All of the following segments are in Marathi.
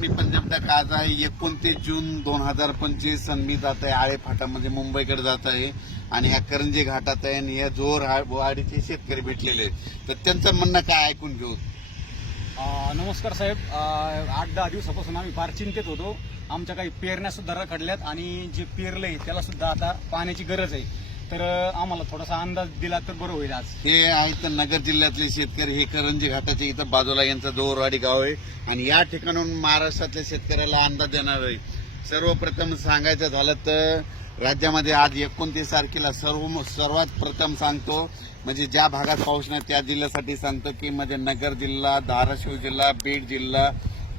मी पंजाबला आज आहे एकोणतीस जून दोन हजार पंचवीस सन मी जात आहे आळे फाटामध्ये मुंबईकडे जात आहे आणि ह्या करंजी घाटात आहे आणि या जोर वाडीचे शेतकरी भेटलेले तर त्यांचं म्हणणं काय ऐकून घेऊ नमस्कार साहेब आठ दहा दिवसापासून आम्ही फार चिंतेत होतो आमच्या काही पेरण्या सुद्धा रखडल्यात आणि जे पेरलंय त्याला सुद्धा आता पाण्याची गरज आहे तर आम्हाला थोडासा अंदाज दिला तर बरं होईल आज हे तर नगर जिल्ह्यातले शेतकरी हे करंजी घाटाच्या इथं बाजूला यांचं दोरवाडी गाव आहे आणि या ठिकाणून महाराष्ट्रातल्या शेतकऱ्याला अंदाज देणार आहे सर्वप्रथम सांगायचं झालं तर राज्यामध्ये आज एकोणतीस तारखेला सर्व सर्वात प्रथम सांगतो म्हणजे ज्या भागात पाऊस नाही त्या जिल्ह्यासाठी सांगतो की म्हणजे नगर जिल्हा धाराशिव जिल्हा बीड जिल्हा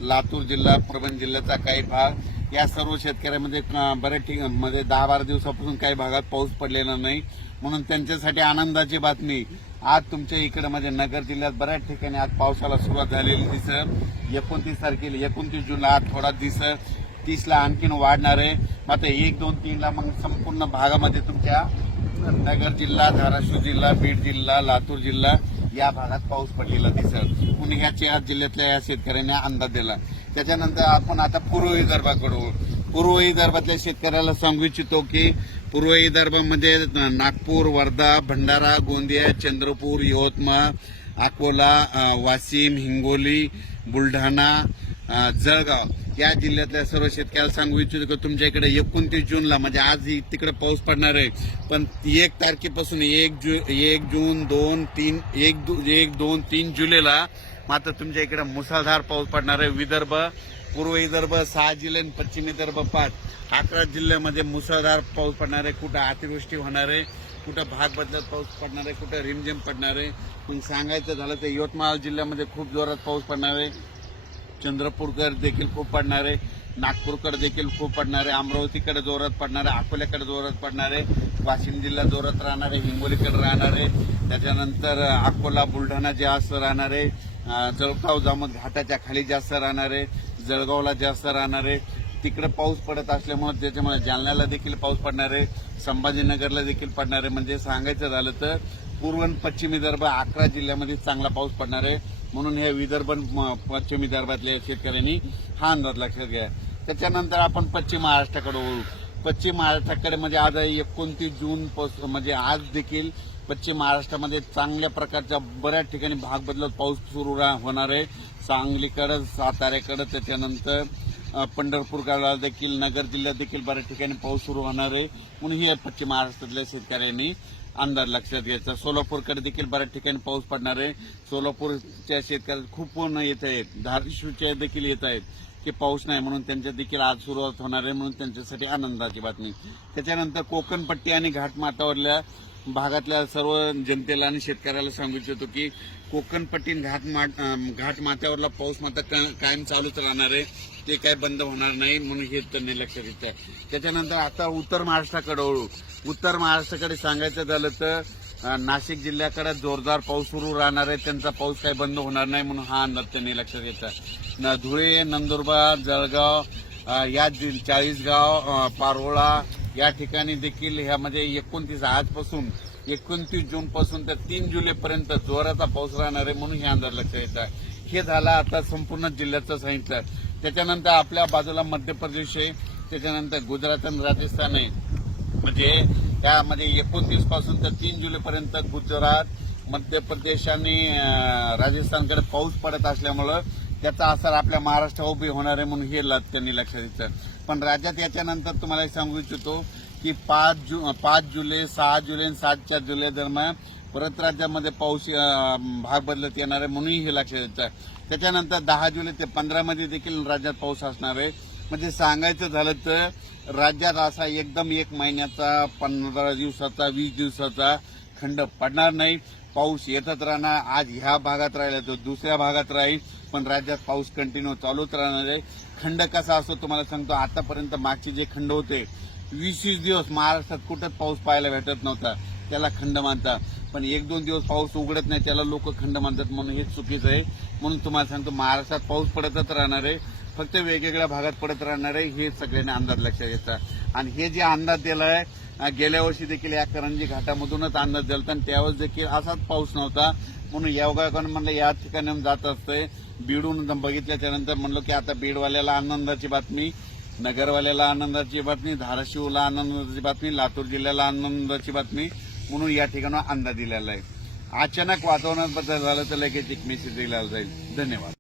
लातूर जिल्हा परभणी जिल्ह्याचा काही भाग या सर्व शेतकऱ्यांमध्ये बऱ्याच ठिकाणी मध्ये दहा बारा दिवसापासून काही भागात पाऊस पडलेला नाही म्हणून त्यांच्यासाठी आनंदाची बातमी आज तुमच्या इकडे म्हणजे नगर जिल्ह्यात बऱ्याच ठिकाणी आज पावसाला सुरुवात झालेली दिसत एकोणतीस तारखेला एकोणतीस जूनला आज थोडा दिसत तीसला आणखीन वाढणार आहे मात्र एक दोन तीनला मग संपूर्ण भागामध्ये तुमच्या नगर जिल्हा धाराशिव जिल्हा बीड जिल्हा लातूर जिल्हा या भागात पाऊस पडलेला दिसत पुणे ह्या चार जिल्ह्यातल्या या शेतकऱ्यांनी अंदाज दिला त्याच्यानंतर आपण आता पूर्व विदर्भाकडे पूर्व विदर्भातल्या शेतकऱ्याला सांगू इच्छितो की पूर्व विदर्भामध्ये नागपूर वर्धा भंडारा गोंदिया चंद्रपूर यवतमाळ अकोला वाशिम हिंगोली बुलढाणा जळगाव या जिल्ह्यातल्या सर्व शेतकऱ्याला सांगू इच्छितो की तुमच्या इकडे एकोणतीस जूनला म्हणजे आज तिकडे पाऊस पडणार आहे पण एक तारखेपासून एक जु एक जून दोन तीन एक दु एक दोन तीन जुलैला मात्र तुमच्या इकडे मुसळधार पाऊस पडणार आहे विदर्भ पूर्व विदर्भ सहा जिल्हे आणि पश्चिम विदर्भ पाच अकरा जिल्ह्यामध्ये मुसळधार पाऊस पडणार आहे कुठं अतिवृष्टी होणार आहे कुठं भाग बदलत पाऊस पडणार आहे कुठं रिमझिम पडणार आहे पण सांगायचं झालं तर यवतमाळ जिल्ह्यामध्ये खूप जोरात पाऊस पडणार आहे चंद्रपूरकर देखील खूप पडणार आहे नागपूरकडे देखील खूप पडणार आहे अमरावतीकडे जोरात पडणार आहे अकोल्याकडे जोरात पडणार आहे वाशिम जिल्हा जोरात राहणार आहे हिंगोलीकडे राहणार आहे त्याच्यानंतर अकोला बुलढाणा जास्त राहणार आहे जळगाव जामत घाटाच्या खाली जास्त राहणार आहे जळगावला जास्त राहणार आहे तिकडे पाऊस पडत असल्यामुळे त्याच्यामुळे जालन्याला देखील पाऊस पडणार आहे संभाजीनगरला देखील पडणार आहे म्हणजे सांगायचं झालं तर पूर्व पश्चिम विदर्भ अकरा जिल्ह्यामध्ये चांगला पाऊस पडणार आहे म्हणून हे विदर्भ पश्चिम विदर्भातल्या शेतकऱ्यांनी हा अंदाज लक्षात घ्या त्याच्यानंतर आपण पश्चिम महाराष्ट्राकडे वळू पश्चिम महाराष्ट्राकडे म्हणजे आज एकोणतीस जून म्हणजे आज देखील पश्चिम महाराष्ट्रामध्ये चांगल्या प्रकारच्या बऱ्याच ठिकाणी भाग बदलत पाऊस सुरू होणार आहे सांगलीकडं साताऱ्याकडं त्याच्यानंतर पंढरपूर देखील नगर जिल्ह्यात देखील बऱ्याच ठिकाणी पाऊस सुरू होणार आहे म्हणून हे पश्चिम महाराष्ट्रातल्या शेतकऱ्यांनी अंदाज लक्षात घ्यायचा सोलापूरकडे देखील बऱ्याच ठिकाणी पाऊस पडणार आहे सोलापूरच्या शेतकऱ्यात खूप येत आहेत धारशिवच्या देखील येत आहेत की पाऊस नाही म्हणून त्यांच्या देखील आज सुरुवात होणार आहे म्हणून त्यांच्यासाठी आनंदाची बातमी त्याच्यानंतर कोकणपट्टी आणि घाटमाटावरल्या भागातल्या सर्व जनतेला आणि शेतकऱ्याला सांगू इच्छितो की कोकणपट्टी घाट माट घाटमाथ्यावरला पाऊस मात्र कायम चालूच राहणार आहे ते काय बंद होणार नाही म्हणून हे त्यांनी लक्षात घेत आहे त्याच्यानंतर आता उत्तर महाराष्ट्राकडे वळू उत्तर महाराष्ट्राकडे सांगायचं झालं तर नाशिक जिल्ह्याकडे जोरदार पाऊस सुरू राहणार आहे त्यांचा पाऊस काही बंद होणार नाही म्हणून हा अंदाज त्यांनी लक्षात न धुळे नंदुरबार जळगाव या चाळीसगाव पारोळा या ठिकाणी देखील ह्यामध्ये म्हणजे एकोणतीस आजपासून एकोणतीस जूनपासून तर तीन जुलैपर्यंत जोराचा पाऊस राहणार आहे म्हणून हे अंदाज लक्षात येत आहे हे झालं आता संपूर्ण जिल्ह्याचं सांगितलं त्याच्यानंतर आपल्या बाजूला मध्य प्रदेश आहे त्याच्यानंतर गुजरात आणि राजस्थान आहे म्हणजे त्यामध्ये एकोणतीस पासून तर तीन जुलैपर्यंत गुजरात मध्य प्रदेश आणि राजस्थानकडे पाऊस पडत असल्यामुळं त्याचा असर आपल्या महाराष्ट्रावर उभी होणार आहे म्हणून हे त्यांनी लक्षात आहे पण राज्यात याच्यानंतर तुम्हाला सांगू इच्छितो की पाच जु पाच जुलै सहा जुलै आणि सात चार जुलै दरम्यान परत राज्यामध्ये पाऊस भाग बदलत येणार आहे म्हणूनही हे लक्षात आहे त्याच्यानंतर दहा जुलै ते पंधरामध्ये देखील राज्यात पाऊस असणार आहे म्हणजे सांगायचं झालं तर राज्यात असा एकदम एक महिन्याचा पंधरा दिवसाचा वीस दिवसाचा खंड पडणार नाही पाऊस येतच राहणार आज ह्या भागात राहिला तो दुसऱ्या भागात राहील पण राज्यात पाऊस कंटिन्यू चालूच राहणार आहे खंड कसा असतो तुम्हाला सांगतो आतापर्यंत मागचे जे खंड होते वीस वीस दिवस महाराष्ट्रात कुठंच पाऊस पाहायला भेटत नव्हता त्याला खंड मानतात पण एक दोन दिवस पाऊस उघडत नाही त्याला लोक खंड मानतात म्हणून हे चुकीचं आहे म्हणून तुम्हाला सांगतो महाराष्ट्रात पाऊस पडतच राहणार आहे फक्त वेगवेगळ्या भागात पडत राहणार आहे हे सगळ्यांनी अंदाज लक्षात घ्यायचा आणि हे जे अंदाज दिला आहे गेल्या वर्षी देखील या करंजी घाटामधूनच अंदाज दिला आणि त्यावेळेस देखील असाच पाऊस नव्हता म्हणून वगैरे म्हणलं या ठिकाणी जात असतंय बीडून बघितल्याच्या नंतर म्हणलो की आता बीडवाल्याला आनंदाची बातमी नगरवाल्याला आनंदाची बातमी धाराशिवला आनंदाची बातमी लातूर जिल्ह्याला आनंदाची बातमी म्हणून या ठिकाणी अंदाज दिलेला आहे अचानक वातावरणात बदल झालं तर लगेच एक मेसेज दिला जाईल धन्यवाद